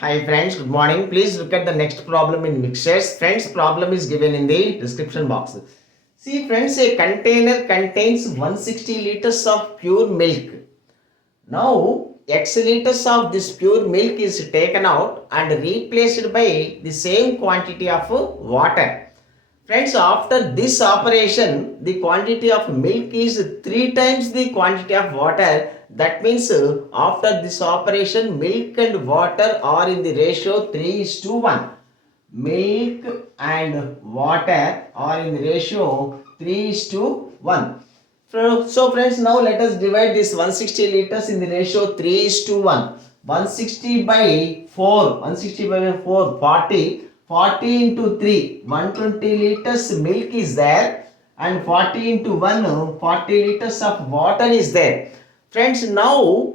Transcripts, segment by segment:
Hi friends, good morning. Please look at the next problem in mixtures. Friends, problem is given in the description box. See friends, a container contains 160 liters of pure milk. Now, X liters of this pure milk is taken out and replaced by the same quantity of water. Friends, after this operation, the quantity of milk is 3 times the quantity of water. That means after this operation, milk and water are in the ratio 3 is to 1. Milk and water are in the ratio 3 is to 1. So friends, now let us divide this 160 liters in the ratio 3 is to 1. 160 by 4, 160 by 4, 40. 40 into 3, 120 liters milk is there, and 40 into 1, 40 liters of water is there. Friends, now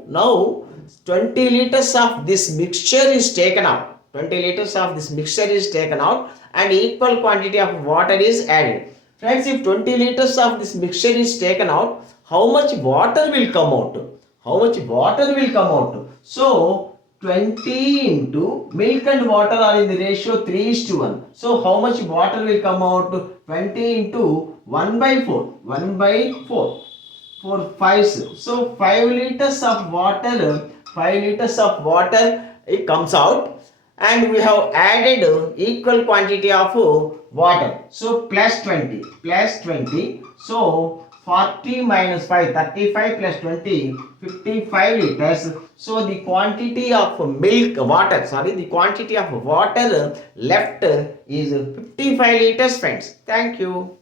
20 liters of this mixture is taken out. 20 liters of this mixture is taken out and equal quantity of water is added. Friends, if 20 liters of this mixture is taken out, how much water will come out? How much water will come out? So, 20 into milk and water are in the ratio 3 is to 1. So, how much water will come out? 20 into 1 by 4. 1 by 4. For 5. So, 5 liters of water, 5 liters of water it comes out, and we have added equal quantity of water. So plus 20, plus 20. So 40 minus 5, 35 plus 20, 55 liters. So the quantity of milk, water, sorry, the quantity of water left is 55 liters, friends. Thank you.